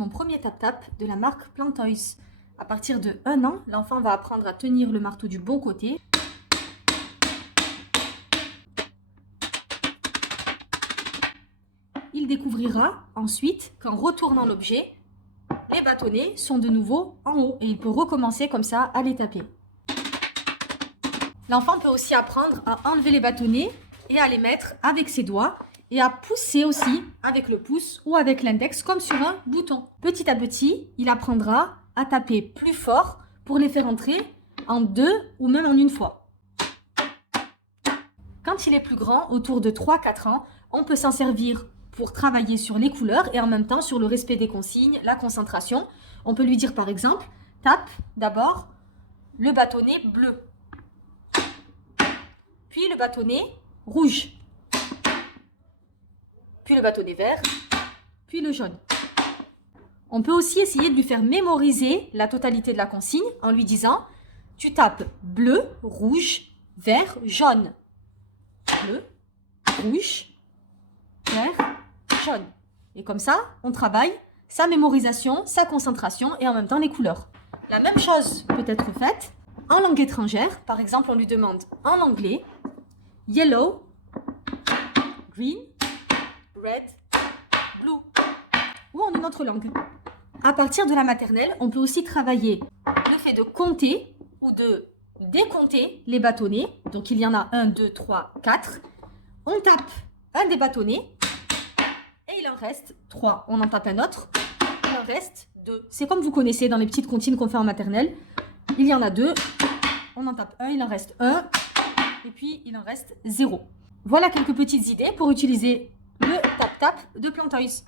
mon premier tap-tap de la marque Plantoys. À partir de 1 an, l'enfant va apprendre à tenir le marteau du bon côté. Il découvrira ensuite qu'en retournant l'objet, les bâtonnets sont de nouveau en haut et il peut recommencer comme ça à les taper. L'enfant peut aussi apprendre à enlever les bâtonnets et à les mettre avec ses doigts et à pousser aussi avec le pouce ou avec l'index comme sur un bouton. Petit à petit, il apprendra à taper plus fort pour les faire entrer en 2 ou même en une fois. Quand il est plus grand, autour de 3-4 ans, on peut s'en servir pour travailler sur les couleurs et en même temps sur le respect des consignes, la concentration. On peut lui dire par exemple, tape d'abord le bâtonnet bleu, puis le bâtonnet rouge, puis le bâtonnet vert, puis le jaune. On peut aussi essayer de lui faire mémoriser la totalité de la consigne en lui disant, tu tapes bleu, rouge, vert, jaune. Bleu, rouge, vert, jaune. Et comme ça, on travaille sa mémorisation, sa concentration et en même temps les couleurs. La même chose peut être faite en langue étrangère. Par exemple, on lui demande en anglais yellow, green, red, blue ou en une autre langue. À partir de la maternelle, on peut aussi travailler le fait de compter ou de décompter les bâtonnets. Donc, il y en a 1, 2, 3, 4. On tape un des bâtonnets et il en reste 3. On en tape un autre, il en reste 2. C'est comme vous connaissez dans les petites comptines qu'on fait en maternelle. Il y en a 2, on en tape un, il en reste 1 et puis il en reste 0. Voilà quelques petites idées pour utiliser le tap-tap de Plantoys.